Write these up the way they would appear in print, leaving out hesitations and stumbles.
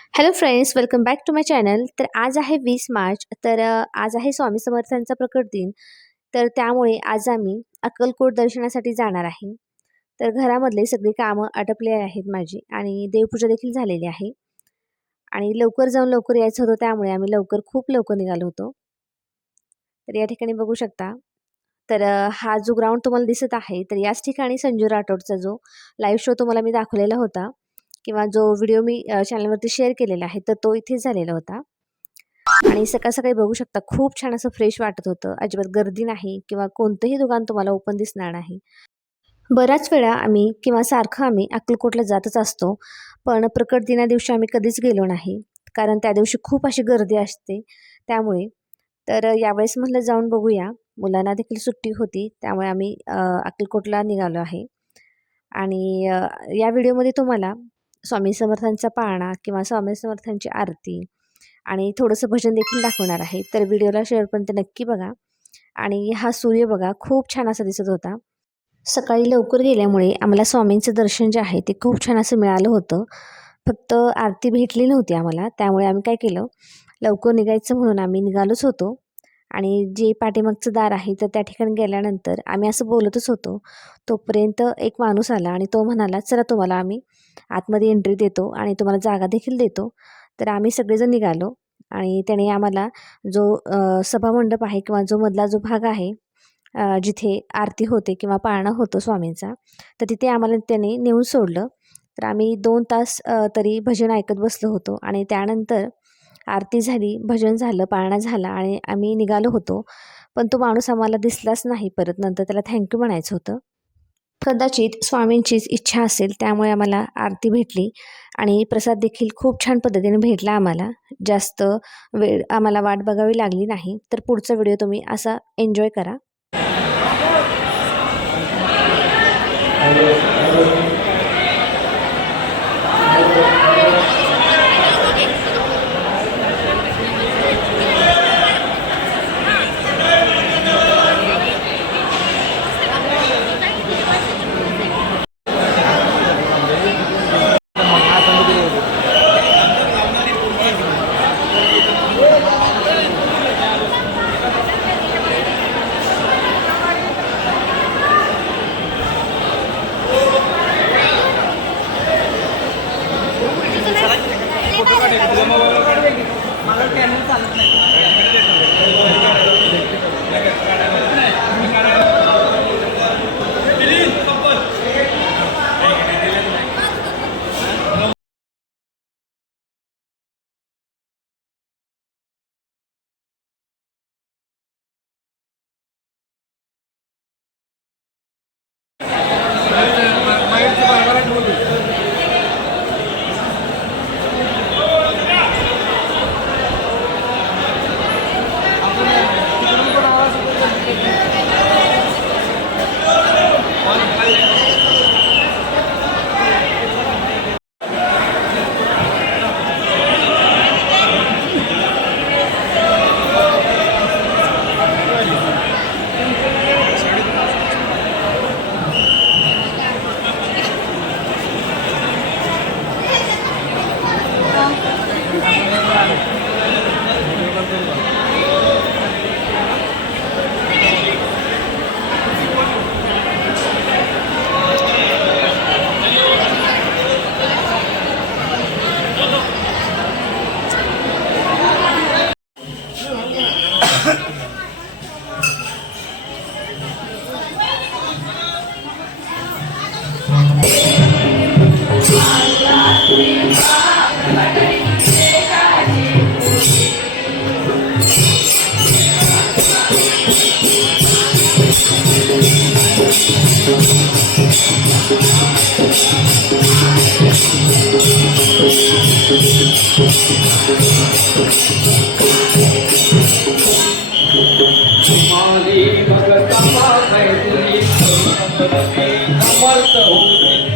Hello friends, welcome back to my channel. तर आज आहे 20 मार्च. आज आहे स्वामी समर्थांचा प्रकट दिन. तर त्यामुळे आज आम्ही अक्कलकोट दर्शनासाठी जाणार आहे. तर घरामधले सगळी कामं आटपले आहेत माझी आणि देवपूजा देखील झालेली आहे. आणि लवकर जाऊन लवकर यायचं होतं, त्यामुळे आम्ही खूप लवकर निघालो होतो. तर या ठिकाणी बघू शकता. हा जो ग्राउंड तुम्हाला दिसत आहे, तर याच ठिकाणी संजू राठोडचा जो लाईव्ह शो तुम्हाला मी दाखवलेला होता किंवा जो व्हिडिओ मी चॅनलवरती शेअर केलेला आहे, तर तो इथेच झालेला होता. आणि सकाळ-सकाळी बघू शकता खूप छान असं फ्रेश वाटत होतं. अजिबात गर्दी नाही किंवा कोणतंही दुकान तुम्हाला ओपन दिसणार नाही. बऱ्याच वेळा सारखं आम्ही अक्कलकोटला जातच असतो. पण प्रकट दिना दिवशी आम्ही कधीच गेलो नाही. कारण त्या दिवशी खूप अशी गर्दी असते त्यामुळे. यावेळेस म्हटलं जाऊन बघूया. मुलांना देखील सुट्टी होती, त्यामुळे आम्ही अक्कलकोटला निघालो आहे. या व्हिडिओमध्ये तुम्हाला स्वामी समर्थांचा पाळणा किंवा स्वामी समर्थांची आरती आणि थोडंसं भजन देखील दाखवणार आहे. तर व्हिडिओला शेवटपर्यंत नक्की बघा. आणि हा सूर्य बघा खूप छान असा दिसत होता. सकाळी लवकर गेल्यामुळे आम्हाला स्वामींचं दर्शन जे आहे ते खूप छान असं मिळालं होतं. फक्त आरती भेटली नव्हती आम्हाला, त्यामुळे आम्ही काय केलं, लवकर निघायचं म्हणून आम्ही निघालोच होतो. आणि जे पाठीमागचं दार आहे, तर त्या ठिकाणी गेल्यानंतर आम्ही असं बोलतच होतो. तोपर्यंत एक माणूस आला आणि तो म्हणाला, "चला तुम्हाला आम्ही आतमध्ये एंट्री देतो आणि तुम्हाला जागा देखील देतो." तर आम्ही सगळेजण निघालो आणि त्याने आम्हाला जो सभामंडप आहे किंवा जो मधला जो भाग आहे, जिथे आरती होते किंवा पाळणा होतो स्वामींचा, तर तिथे आम्हाला त्याने नेऊन सोडलं. तर आम्ही 2 तास तरी भजन ऐकत बसलो होतो आणि त्यानंतर आरती झाली, भजन झालं, पाळणा झाला आणि आम्ही निघालो होतो. पण तो माणूस आम्हाला दिसलाच नाही परत. नंतर त्याला थँक म्हणायचं होतं. कदाचित स्वामींचीच इच्छा असेल, त्यामुळे आम्हाला आरती भेटली आणि प्रसाद देखील खूप छान पद्धतीने भेटला आम्हाला. जास्त वेळ आम्हाला वाट बघावी लागली नाही. तर पुढचा व्हिडिओ तुम्ही असा एन्जॉय करा. मला कॅमेरा चालत नाही.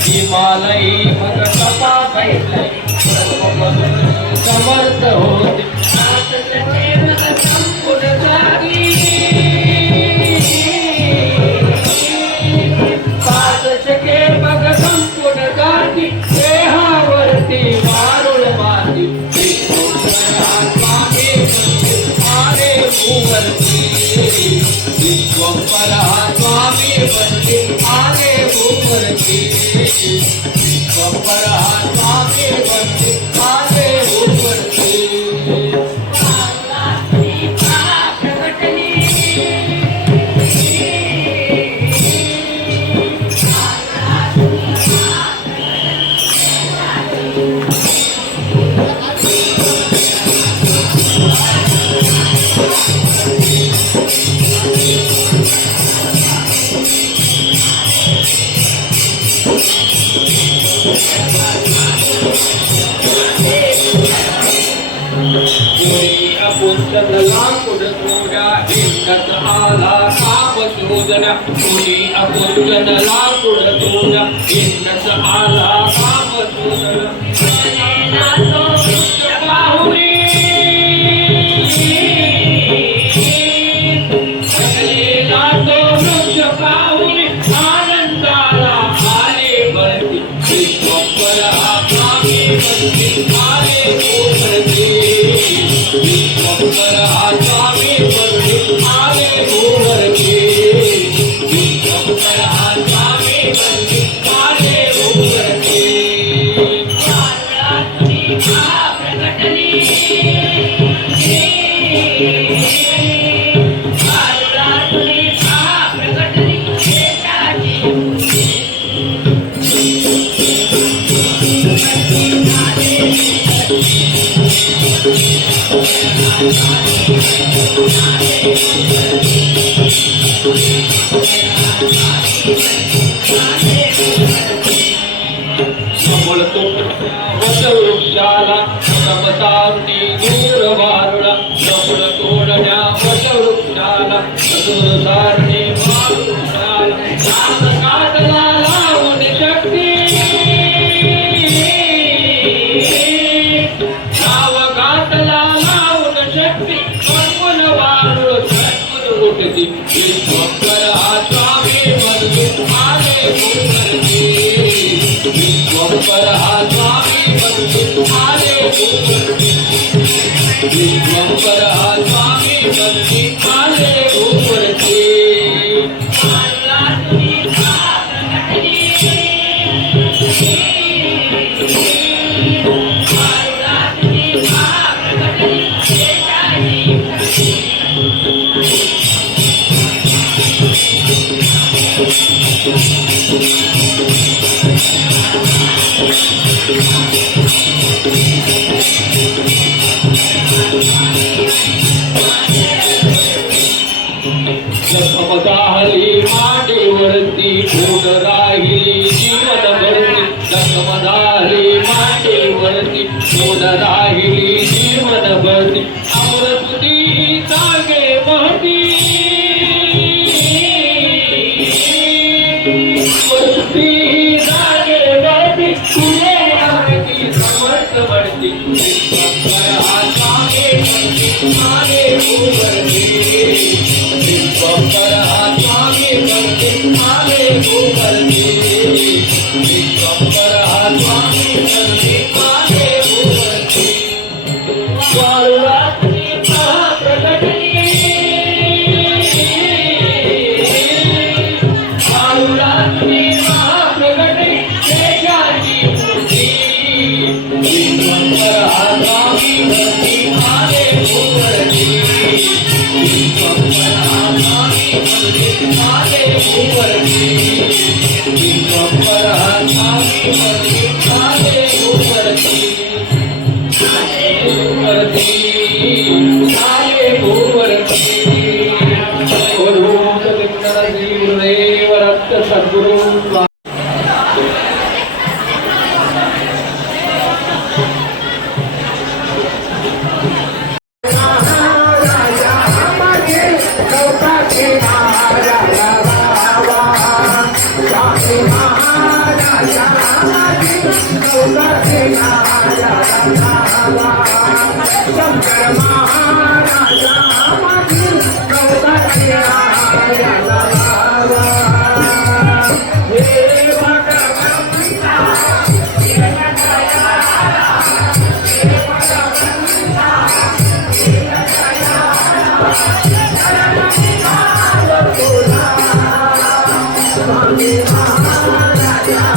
हिमालयी मग तपा समर्थ होते मग संपूर्ण जाती देहावरती मारुळ माती वरती विश्वंभर हा स्वामी वरती आले वरती लाकूड तोडा हिंडत आला काम शोधना कोणी अपुंजन लाकूड तोडा हिंडत आला काम शोधना पाहुणे सगळेला तो वृक्ष पाहुणे आनंदाला आले वरती विश्वंभर हा स्वामी वरती आले वरती विश्वंभर हा स्वामी वरती आले वरती विश्वंभर हा स्वामी वरती आले वरती समोरतो वटवृक्षाला समतारुणी दूर वारुळा समोर तोडण्या वटवृक्षाला दूरसारणी वारुळाला कातला लावून शक्ती नाव कातला लावून शक्ती कर्मन वारुळ कर्मन उठती विश्वंभर हा स्वामी वरती आले वरती विश्वंभर हा स्वामी वरती आले वरती विश्वंभर हा स्वामी वरती आले वरती जखमदाहली मांडीवरती फूड राहिली जीवन भरती जखमदाहली मांडीवरती फूड राहिली जीवन भरती अमृतुती जागे महती अमृतुती जागे महती तुझे महती समर्थ बढ़ती विश्वंभर हा स्वामी वरती आले वरती विश्वंभर हा स्वामी वरती आले वरती विश्वंभर हा स्वामी वरती आले वरती वारुळातली महाप्रगटली वारुळातली महाप्रगटली तेजाची मूर्ती विश्वंभर हा स्वामी वरती आले वरती विश्वंभर हा स्वामी वरती आले वरती विश्वंभर हा स्वामी वरती आले वरती आले वरती गुरु गुरुदेव रक्त सद्गुरु Hare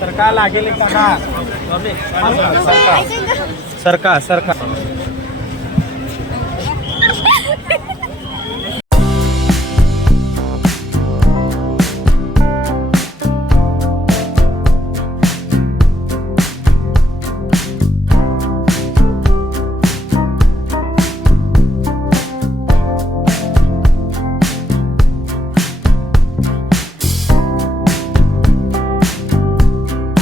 सरका लागेल सरका सरका सरका